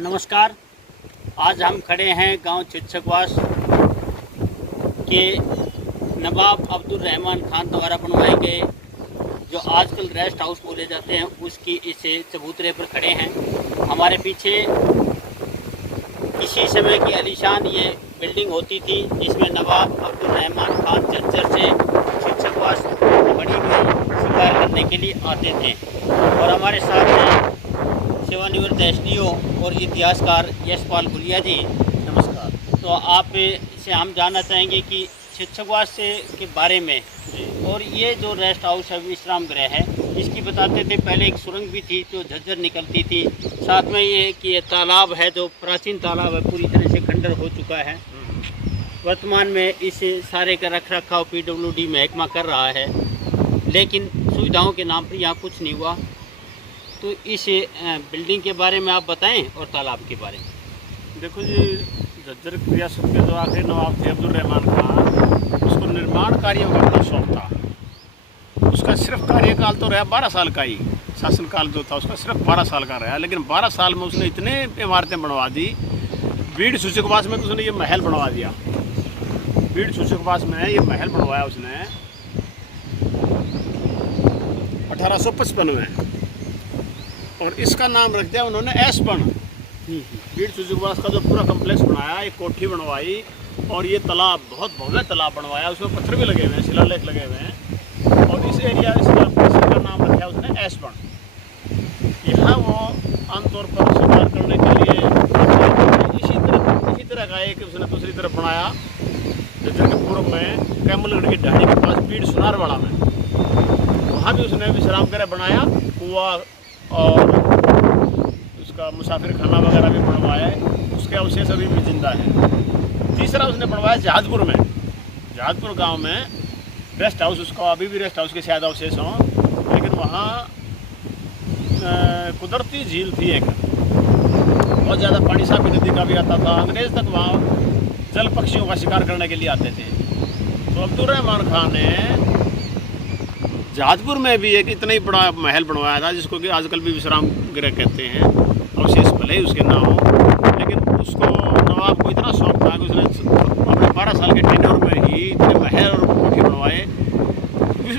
नमस्कार। आज हम खड़े हैं गांव चित्सकवास के नवाब अब्दुल रहमान खान द्वारा बनवाए गए जो आजकल रेस्ट हाउस बोले जाते हैं उसकी इस चबूतरे पर खड़े हैं। हमारे पीछे इसी समय की आलीशान ये बिल्डिंग होती थी जिसमें नवाब अब्दुल रहमान खान झज्जर से चित्सकवास बड़ी में शिकार करने के लिए आते थे। और हमारे साथ हैं सेवानिवृत्त एसडीओ और इतिहासकार यशपाल गुलिया जी। नमस्कार। तो आप से हम जानना चाहेंगे कि चित्सकवास से के बारे में और ये जो रेस्ट हाउस है विश्राम गृह है इसकी बताते थे। पहले एक सुरंग भी थी जो झज्जर निकलती थी, साथ में ये कि ये तालाब है जो प्राचीन तालाब है पूरी तरह से खंडर हो चुका है। वर्तमान में इस सारे का रख रखाव PWD महकमा कर रहा है, लेकिन सुविधाओं के नाम पर यहाँ कुछ नहीं हुआ। तो इस बिल्डिंग के बारे में आप बताएं और तालाब के बारे में। देखो जी, झज्जर रियासत के जो आखिरी नवाब थे अब्दुल रहमान खान, उसको निर्माण कार्यों का बड़ा शौक था। उसका सिर्फ कार्यकाल तो रहा 12 साल का ही, शासनकाल जो था उसका सिर्फ 12 साल का रहा, लेकिन 12 साल में उसने इतने इमारतें बनवा दी। बीड़ सूचकवास में तो उसने ये महल बनवा दिया। बीड़ सूचकवास में ये महल बनवाया उसने 1855 में, और इसका नाम रख दिया उन्होंने ऐसपन। बीड़ सूचकवास का जो पूरा कम्प्लेक्स बनाया, एक कोठी बनवाई और ये तालाब, बहुत भव्य तालाब बनवाया, उसमें पत्थर भी लगे हुए हैं, शिलालेख लगे हुए हैं। और इस एरिया इसका नाम रखा उसने ऐसपन। यहाँ वो आमतौर पर शिकार करने के लिए इसी तरह का एक उसने दूसरी तरफ बनाया झज्जर के पूर्व में कैमलगढ़ की ढाणी के पास बीड़ सुनारवाड़ा में। वहाँ भी उसने विश्राम गृह बनाया, कुआं और उसका मुसाफिर खाना वगैरह भी बनवाया है। उसके अवशेष अभी भी जिंदा है। तीसरा उसने बनवाया जहाजपुर में, जहाजपुर गांव में रेस्ट हाउस। उसका अभी भी रेस्ट हाउस के शायद अवशेष हों, लेकिन वहाँ कुदरती झील थी एक, बहुत ज़्यादा पानी साफी नदी का भी आता था। अंग्रेज़ तक वहाँ जल पक्षियों का शिकार करने के लिए आते थे। तो अब्दुल रहमान खान ने जहाजपुर में भी एक इतना ही बड़ा महल बनवाया था जिसको कि आजकल भी विश्राम गृह कहते हैं। अवशेष भले ही उसके ना हो, लेकिन उसको नवाब को इतना शौक था कि उसने अपने 12 साल के टेन्योर में ही इतने महल और कोठी बनवाए।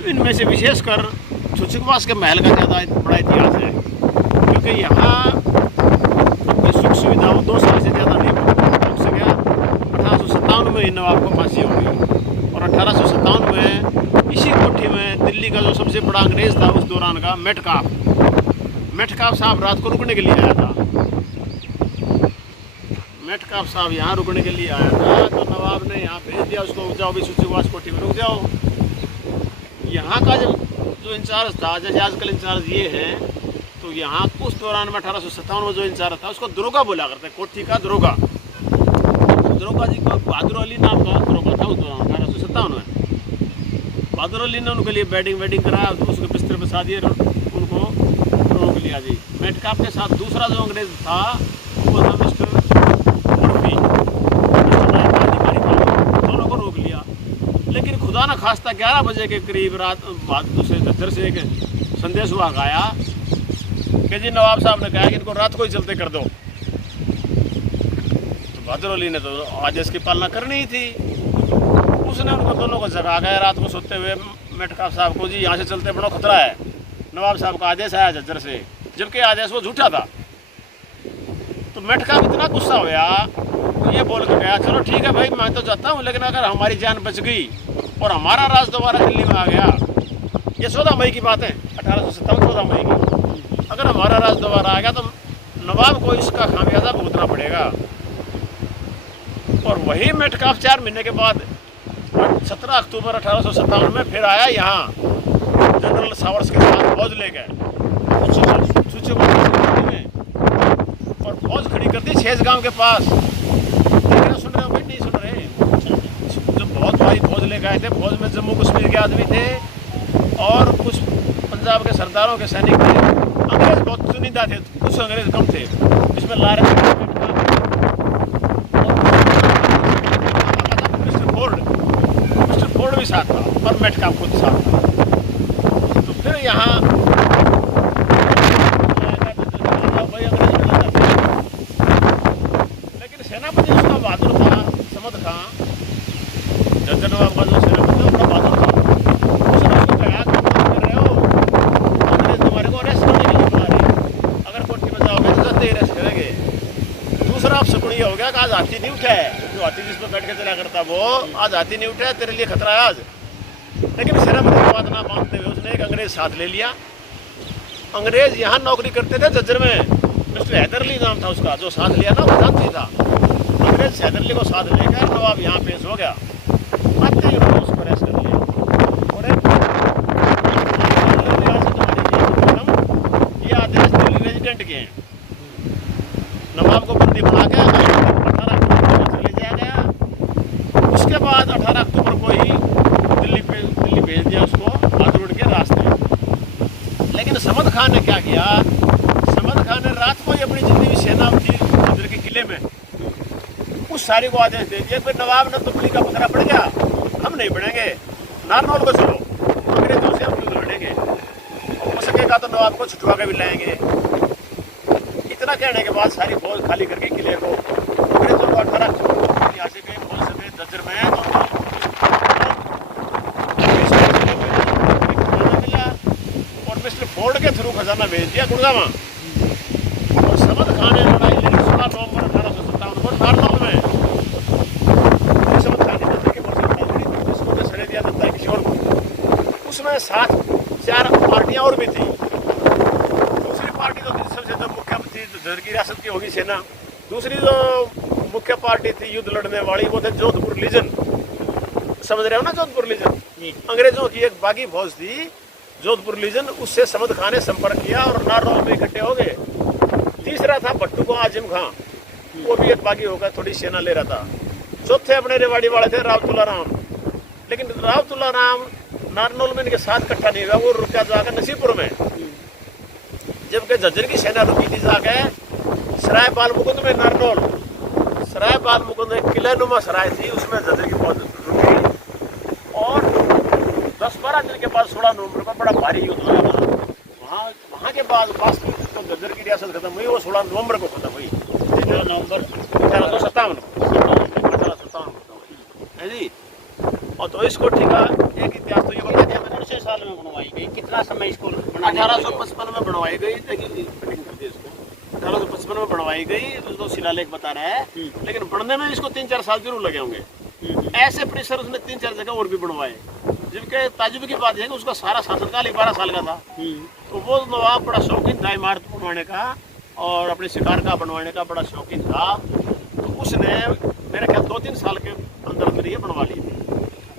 इनमें से विशेषकर सूचकवास के महल का ज़्यादा बड़ा इतिहास है, क्योंकि यहाँ सुख सुविधाओं 2 साल से ज़्यादा नहीं पहुँच सका। 1857 में ही नवाब को फांसी हो गई, और 1857 में इसी कोठी में दिल्ली का जो सबसे बड़ा अंग्रेज़ था उस दौरान का मेटकाफ साहब रात को रुकने के लिए आया था। मेटकाफ साहब यहाँ रुकने के लिए आया था, तो नवाब ने यहाँ भेज दिया उसको, जाओ भी सूचकवास कोठी में रुक जाओ। यहाँ का जो इंचार्ज था, जैसे आजकल इंचार्ज ये है, तो यहाँ उस दौरान में 1857 में जो इंचार्ज था उसको दरोगा बोला करते, कोठी का दरोगा। दरोगा जी को बहादुर अली नाम का दरोगा था उस दौरान 1857 में। बहादुर अली ने उनके लिए वेडिंग कराया, तो उसके बिस्तर पर साथ दिए, उनको रोक लिया जी। मेटकाफ के साथ दूसरा जो अंग्रेज था वो था मिस्टर मर्फी, दोनों को रोक लिया। लेकिन खुदा न खास्ता 11 बजे के करीब रात दूसरे झज्जर से एक संदेश हुआ आया कि जी नवाब साहब ने कहा कि इनको रात को ही चलते कर दो। तो बहादुर अली ने तो आदेश की पालना करनी ही थी। उसने उनको दोनों को जगा गया रात को सोते हुए, मेटकाफ साहब को, जी यहाँ से चलते बड़ा खतरा है, नवाब साहब का आदेश आया झज्जर से, जबकि आदेश वो झूठा था। तो मेटकाफ इतना गुस्सा हुआ तो ये बोल के गया, चलो ठीक है भाई मैं तो जाता हूँ, लेकिन अगर हमारी जान बच गई और हमारा राज दोबारा दिल्ली में आ गया, ये 14 मई की बात है, 1857 14 मई की, अगर हमारा राज दोबारा आ गया तो नवाब को इसका खामियाजा भुगतना पड़ेगा। और वही मेटकाफ 4 महीने के बाद 17 अक्टूबर 1857 में फिर आया यहाँ जनरल सावर्स के साथ फौज ले गए में, और फौज खड़ी कर दी छेजगांव के पास। लेकिन सुन रहे हो भाई, नहीं सुन रहे। जो बहुत भारी फौज लेकर आए थे, फौज में जम्मू कश्मीर के आदमी थे और कुछ पंजाब के सरदारों के सैनिक थे। अंग्रेज बहुत चुनिंदा थे, कुछ अंग्रेज कम थे, जिसमें लारे भी साथ था और मेटकाफ खुद साथ था। तो फिर यहाँ गया कि आज हाथी नहीं उठा है, जो हाथी जिस पर बैठ के चला करता वो आज हाथी नहीं उठा है, तेरे लिए खतरा है आज। लेकिन सेनापति की बात ना मानते हुए उसने एक अंग्रेज साथ ले लिया। अंग्रेज यहाँ नौकरी करते थे झज्जर में, मिस्टर हैदरली नाम था उसका, जो साथ लिया ना वो जानती था। अंग्रेज हैदरली को साथ लेकर नवाब यहाँ पेश हो गया। आते ही उन्होंने उसको अरेस्ट कर लिया और ये आदेश दिल्ली रेजिडेंट के हैं। नवाब को बंदी बना के 18 अक्टूबर को ले जाया गया। उसके बाद 18 अक्टूबर को ही दिल्ली भेज दिया उसको आदरोड के रास्ते। लेकिन समद खान ने क्या किया, समद खान ने रात को ही अपनी जितनी भी सेना थी दिल्ली के किले में उस सारी को आदेश दे दिया कि नवाब ने तुमली का पकड़ा पड़ गया, हम नहीं बढ़ेंगे, नारनौल को चलो, अंग्रेजों से हम क्यों लड़ेंगे, हो सकेगा तो नवाब को छुटवा के भी लाएंगे। इतना कहने के बाद सारी फौज खाली करके किले को अंग्रेजों को 18 अक्टूबर को यहाँ से गए फौज से झज्जर में खजाना मिला और मिस्टर फोर्ड के थ्रू खजाना भेज दिया गुड़गांव। और समद खान ने लड़ाई लड़ी 16 नवंबर 1857 को नारनौल में। समद खान ने जनता की मोर्चा सड़े दिया जनता किशोर को। उसमें 4 पार्टियां और भी थी। दूसरी पार्टी तो सबसे जो मुख्य थी झज्जर की रियासत की होगी सेना। दूसरी जो मुख्य पार्टी थी युद्ध लड़ने वाली वो थे जोधपुर लीजन, समझ रहे हो ना, जोधपुर लीजन अंग्रेजों की एक बागी फौज थी जोधपुर लीजन। उससे समद खान ने संपर्क किया और नारनौल में इकट्ठे हो गए। तीसरा था भट्टू को आजिम खां, वो भी एक बागी होकर थोड़ी सेना ले रहा था। चौथे अपने रेवाड़ी वाले थे रावतुल्ला राम, लेकिन रावतुल्ला राम नारनौल में इनके साथ इकट्ठा नहीं हुआ, वो रुका जाकर नसीबपुर में। जबकि झज्जर की सेना रुकी थी जाके सराय बाल मुकुंद में नारनौल। सराय बाल मुकुंद एक किलेनुमा सराय थी, उसमें झज्जर की फौज रुकी और 10-12 दिन के बाद 16 नवंबर को बड़ा भारी युद्ध लगा। वहाँ के बाद वास्तविक तो झज्जर की रियासत खत्म हुई, वो 16 नवंबर को खत्म हुई, 16 नवंबर 1857 को है जी। और तो इसको ठीक है एक इतिहास तो ये बता दिया मैंने। 6 साल में बनवाई गई, कितना समय इसको बनाने 1855 में बनवाई गई, लेकिन 1855 में बनवाई गई, उसको शिलालेख बता रहा है। लेकिन बनने में इसको 3-4 साल जरूर लगे होंगे। ऐसे परिसर उसने 3-4 जगह और भी बनवाए। जबकि ताजुब की बात है कि उसका सारा शासनकाल 12 साल का था। तो वो नवाब बड़ा शौकीन था इमारत बनवाने का और अपने शिकार का बनवाने का बड़ा शौकीन था। तो उसने मेरे ख्याल 2-3 साल के अंदर अंदर ये बनवा ली थी।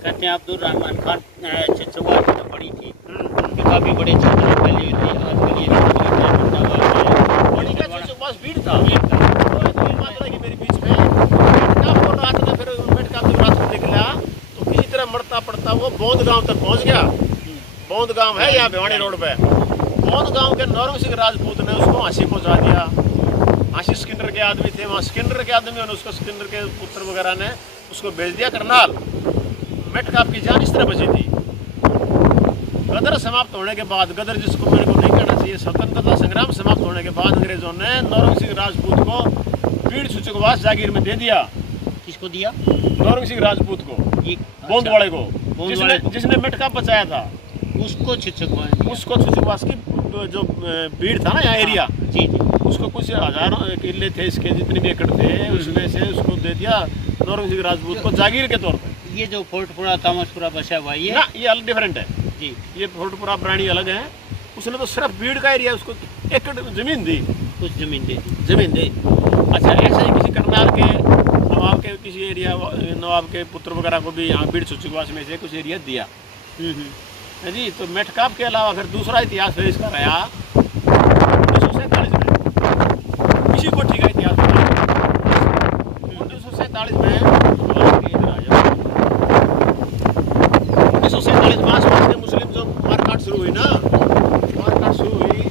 कहते हैं अब्दुल रहमान खान चित्रवाद जो बड़ी थी उनकी काफ़ी बड़े चित्र पहले थी, आज के लिए बड़ी का चित्रवास भीड़ था। मात्रा की मेरे बीच में मेटका बोल रहा था, फिर मेटका जब रात को निकला तो किसी तरह मरता पड़ता वो बौंद गांव तक पहुंच गया। बौंद गांव है यहाँ भिवानी रोड पे। बौंद गांव के नौरंग सिंह राजपूत ने उसको हांसी पहुंचा दिया। हांसी स्किन्नर के आदमी थे वहाँ, स्किन्नर के आदमी ने उसको, स्किन्नर के पुत्र वगैरह ने उसको भेज दिया करनाल। मेटकाप की जान इस तरह बची थी। गदर समाप्त होने के बाद, गदर जिसको मेरे को नहीं कहना चाहिए, स्वतंत्रता संग्राम समाप्त होने के बाद अंग्रेजों ने नौरंग सिंह राजपूत को बीड़ सूचकवास जागीर में दे दिया। किसको दिया? नौरंग सिंह राजपूत को, बौंद वाले को, जिसने मेटकाप बचाया था उसको सूचकवास की जो भीड़ था ना यहाँ एरिया जी जी, उसको कुछ हजारों किले थे, इसके जितने भी एकड़ थे उसमें से उसको दे दिया नौरंग सिंह राजपूत को जागीर के तौर पर। ये जो फोर्टपुरा तामसपुरा बसा हुआ ये ना, ये अलग डिफरेंट है जी। ये फोर्टपुरा प्राणी अलग है। उसने तो सिर्फ भीड़ का एरिया, उसको एकड़ जमीन दी, कुछ जमीन दे दी। जमीन दी। अच्छा, ऐसा ही किसी करनाल के नवाब के किसी एरिया, नवाब के पुत्र वगैरह को भी यहाँ भीड़ सूचकवास में से कुछ एरिया दिया है जी। तो मेटकाप के अलावा फिर दूसरा इतिहास फिर इसका रहा 1947 में, इसी कोठी का इतिहास 1947 में 1947 में आसपास के मुस्लिम जो मारकाट शुरू हुई ना, मारकाट शुरू हुई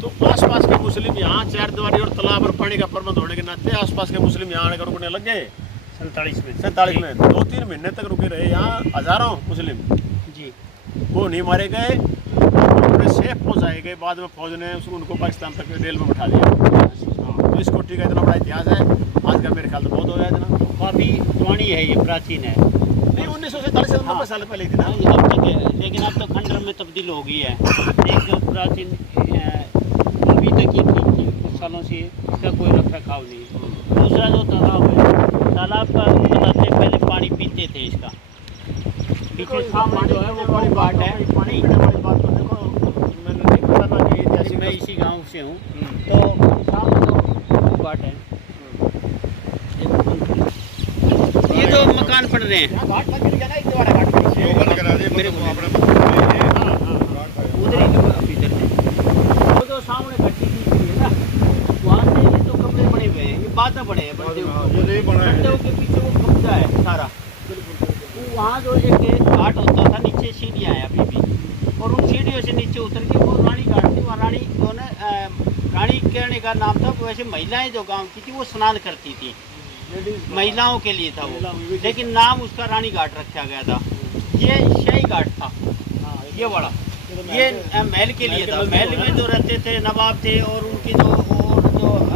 तो आसपास के मुस्लिम यहाँ चार दीवारी और तालाब और पानी का प्रबंध होने के नाते आसपास के मुस्लिम यहाँ आकर रुकने लग गए। 47 में 2-3 महीने तक रुके रहे यहाँ हजारों मुस्लिम जी। वो नहीं मारे गए, उन्हें सेफ पहुँचाए गए। बाद में फौज ने उनको पाकिस्तान तक रेल में बैठा दिया। तो इस कोठी का इतना बड़ा इतिहास है, आज का मेरे ख्याल से बहुत हो गया इतना। काफ़ी पुरानी है ये, प्राचीन है। नहीं, 1947 से 90 साल पहले थी ना। अब तक है, लेकिन अब तो खंडर में तब्दील हो गई है। एक जो प्राचीन अभी तक ही थी कुछ सालों से, इसका कोई रख रखाव नहीं। दूसरा जो तालाब तालाब का बताते हैं, पहले पानी पीते थे इसका। पीछे सामने जो है वो बड़ी घाट है। पानी पीने वाली बात तो देखो, मैंने नहीं पता था कि ऐसी मैं इसी गांव से हूँ, तो सामने जो वो घाट है। ये जो मकान पड़ रहे हैं घाट लग गया ना, एक दीवार घाट वो बंद करा दे, मेरे मतलब को अपने उधर ही लगा इधर से। वो जो सामने गड्डी की हुई है ना, वहाँ से ये जो कमरे बने हुए हैं, ये बाधा बने हैं बड़देव ये नहीं बना है। बड़देव के पीछे वो कब्जा है सारा। तो वहाँ जो एक घाट होता था, नीचे सीढ़ियाँ हैं अभी भी, और उन सीढ़ियों से नीचे उतर के वो रानी घाट थी। वहाँ रानी जो ना रानी कहने का नाम था। वैसे महिलाएं जो गांव की थी वो स्नान करती थी, महिलाओं के लिए था वो, लेकिन नाम उसका रानी घाट रखा गया था। ये शाही घाट था ये बड़ा, ये महल के लिए था। महल में जो रहते थे नवाब थे और उनके जो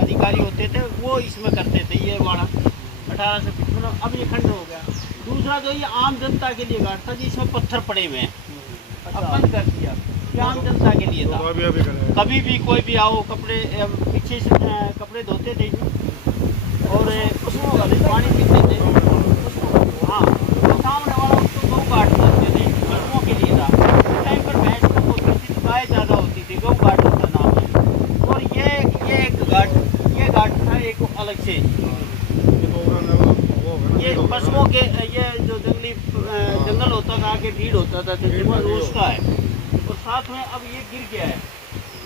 अधिकारी होते थे वो इसमें करते थे। ये वाला 1855, अब ये खंड हो गया। दूसरा जो ये आम जनता के लिए घाट था जिसमें पत्थर पड़े हुए हैं, अब बंद कर दिया। ये आम जनता के लिए था। कभी भी कोई भी आओ, कपड़े पीछे से कपड़े धोते थे और पानी पीते थे। हाँ, तो सामने वाला उसको गौ घाट करते थे, पशुओं के लिए था। उस टाइम पर भैंस कम होती थी, गाय ज़्यादा होती थी, गौ घाट उसका नाम है। और ये एक घाट, ये घाट था एक अलग से। ये पशुओं के, ये जो जंगल होता था, आगे भीड़ होता था, उसका है। और साथ में अब ये गिर गया है।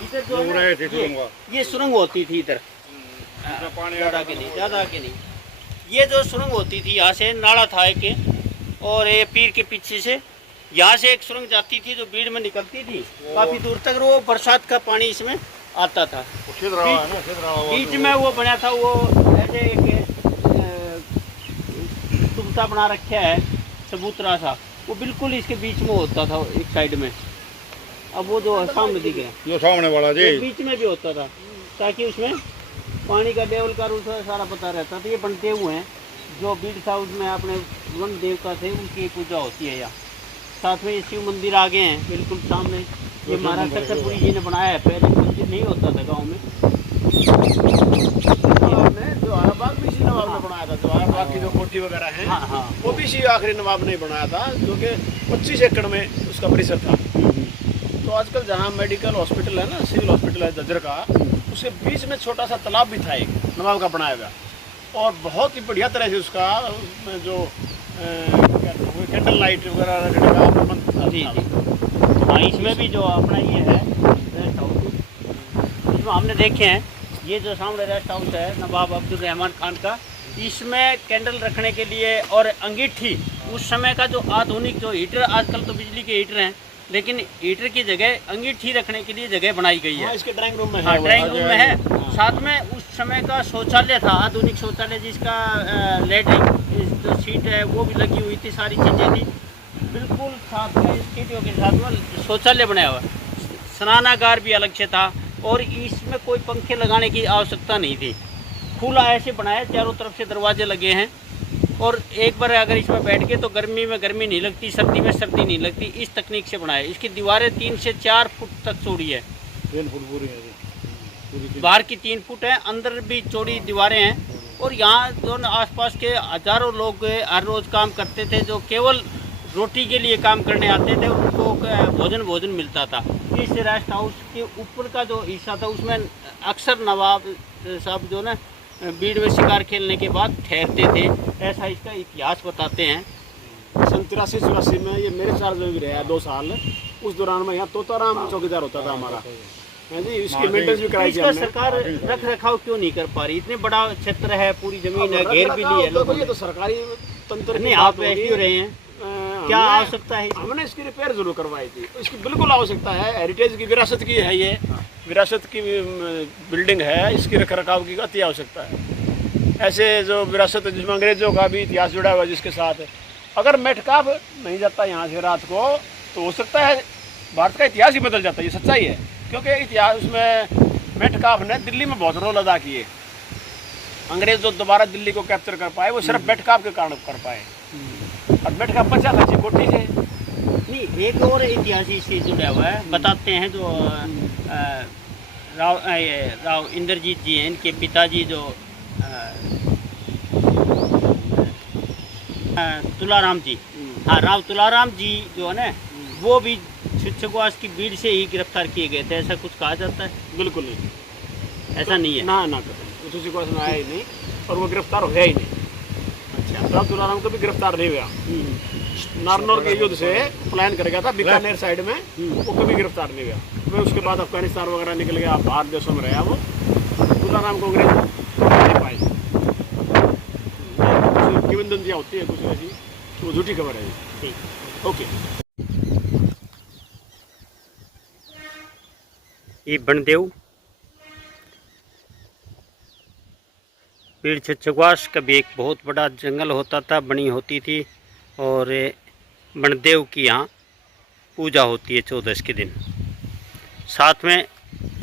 इधर जो है ये सुरंग होती थी इधर, ज़्यादा के नहीं। ये जो सुरंग होती थी, यहाँ से नाला था एक, और ये पीर के पीछे से यहाँ से एक सुरंग जाती थी जो भीड़ में निकलती थी काफ़ी दूर तक। वो बरसात का पानी इसमें आता था। बीच में वो बना था, वो ऐसे एक तुमता बना रखा है सबूतरा सा, वो बिल्कुल इसके बीच में होता था एक साइड में। अब वो जो सामने दिख गया, ये सामने वाला जी, बीच में भी होता था, ताकि उसमें पानी का लेवल का रूल सारा पता रहता था। ये बनते हुए हैं जो बीड़ था, उसमें अपने वन देवता थे उनकी पूजा होती है यहाँ। साथ में ये शिव मंदिर आगे हैं बिल्कुल सामने। ये महाराज चक्रपुरी जी ने बनाया है, पहले मंदिर नहीं होता था गाँव में। जोहारा बाग भी इसी नवाब ने बनाया था। जोहारा बाग की जो कोठी वगैरह है, हाँ हाँ, वो भी इसी आखिरी नवाब ने बनाया था, जो कि 25 एकड़ में उसका परिसर था। तो आजकल जहाँ मेडिकल हॉस्पिटल है ना, सिविल हॉस्पिटल है जज्जर का, उसके बीच में छोटा सा तालाब भी था एक नवाब का बनाया हुआ, और बहुत ही बढ़िया तरह से उसका जो कैंडल लाइट वगैरह जी। हाँ, इसमें भी जो अपना ये है रेस्ट हाउस, इसमें हमने देखे हैं। ये जो सामने रेस्ट हाउस है नवाब अब्दुल रहमान खान का, इसमें कैंडल रखने के लिए और अंगीठी, उस समय का जो आधुनिक जो हीटर, आजकल तो बिजली के हीटर हैं, लेकिन हीटर की जगह अंगीठी रखने के लिए जगह बनाई गई है। इसके ड्राइंग रूम में है। हाँ, ड्राइंग रूम में है। साथ में उस समय का शौचालय था, आधुनिक शौचालय, जिसका लेटरिन जो सीट है वो भी लगी हुई थी, सारी चीज़ें थी बिल्कुल साथ में। सीटों के साथ में शौचालय बनाया हुआ, स्नानागार भी अलग से था, और इसमें कोई पंखे लगाने की आवश्यकता नहीं थी। खुला ऐसे बनाया, चारों तरफ से दरवाजे लगे हैं, और एक बार अगर इसमें बैठ गए तो गर्मी में गर्मी नहीं लगती, सर्दी में सर्दी नहीं लगती। इस तकनीक से बनाया। इसकी दीवारें 3 से 4 फुट तक चौड़ी है, 3 फुट पूरी है। बाहर की 3 फुट है, अंदर भी चौड़ी दीवारें हैं। और यहाँ जो आसपास के हजारों लोग हर रोज़ काम करते थे, जो केवल रोटी के लिए काम करने आते थे, उनको भोजन मिलता था। इस रेस्ट हाउस के ऊपर का जो हिस्सा था, उसमें अक्सर नवाब साहब जो ना बीड़ में शिकार खेलने के बाद ठहरते थे, ऐसा इसका इतिहास बताते हैं। सन 83-84 में ये मेरे चार्ज में भी रहा 2 साल। उस दौरान में यहाँ तोताराम चौकीदार होता था हमारा, है जी। इसकी मेंटेनेंस भी कराई थी इसका हमने। सरकार रख रखाव क्यों नहीं कर पा रही? इतने बड़ा क्षेत्र है, पूरी जमीन है, घेर भी ली है लोगों ये ने। तो सरकारी तंत्र नहीं, आप एसडीओ रहे हैं, क्या आवश्यकता है? हमने इसकी रिपेयर जरूर करवाई थी। इसकी बिल्कुल आवश्यकता है, हेरिटेज की विरासत की है, ये विरासत की बिल्डिंग है, इसकी रख रखाव की अति आवश्यकता है। ऐसे जो विरासत जिसमें अंग्रेजों का भी इतिहास जुड़ा हुआ है, जिसके साथ अगर मेटकाफ नहीं जाता यहाँ से रात को, तो हो सकता है भारत का इतिहास ही बदल जाता है। ये सच्चाई है, क्योंकि इतिहास उसमें मेटकाफ ने दिल्ली में बहुत रोल अदा किए। अंग्रेज जो दोबारा दिल्ली को कैप्चर कर पाए, वो सिर्फ मेटकाफ के कारण कर पाए, और मेटकाफ बचा था कोठी से। नहीं, एक और इतिहास इससे जुड़ा हुआ है, बताते हैं। जो राव इंद्रजीत जी हैं, इनके पिताजी जो तुलाराम जी, हाँ राव तुलाराम जी जो है ना, वो भी छुच्छकवास की भीड़ से ही गिरफ्तार किए गए थे, ऐसा कुछ कहा जाता है? बिल्कुल नहीं, ऐसा नहीं है। ना कदम उस छुच्छकवास में आया ही नहीं और वो गिरफ्तार होया ही नहीं। अच्छा। राव तुलाराम को भी गिरफ्तार नहीं हुआ। नारनौल के युद्ध से प्लान कर गया था बीकानेर साइड में, वो कभी गिरफ्तार नहीं हुआ। मैं उसके बाद अफगानिस्तान वगैरह निकल गया, बाहर देशों में रहा वो। तुलाराम को अंग्रेज नहीं पाए। किंवदंतियाँ होती है कुछ ऐसी, वो झूठी खबर है। ठीक। ओके। ये बनदेव पीड़ छुच्छकवास का भी एक बहुत बड़ा जंगल होता था, बनी होती थी, और बनदेव की यहाँ पूजा होती है 14 के दिन। साथ में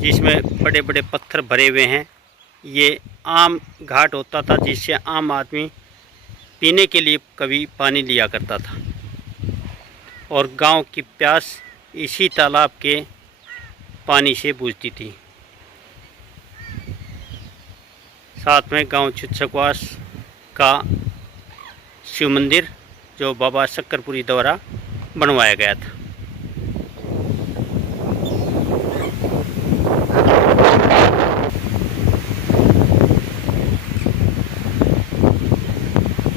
जिसमें बड़े बड़े पत्थर भरे हुए हैं, ये आम घाट होता था जिससे आम आदमी पीने के लिए कभी पानी लिया करता था, और गांव की प्यास इसी तालाब के पानी से बुझती थी। साथ में गांव छुच्छकवास का शिव मंदिर जो बाबा शक्करपुरी द्वारा बनवाया गया था।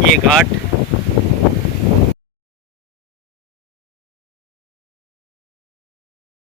ये घाट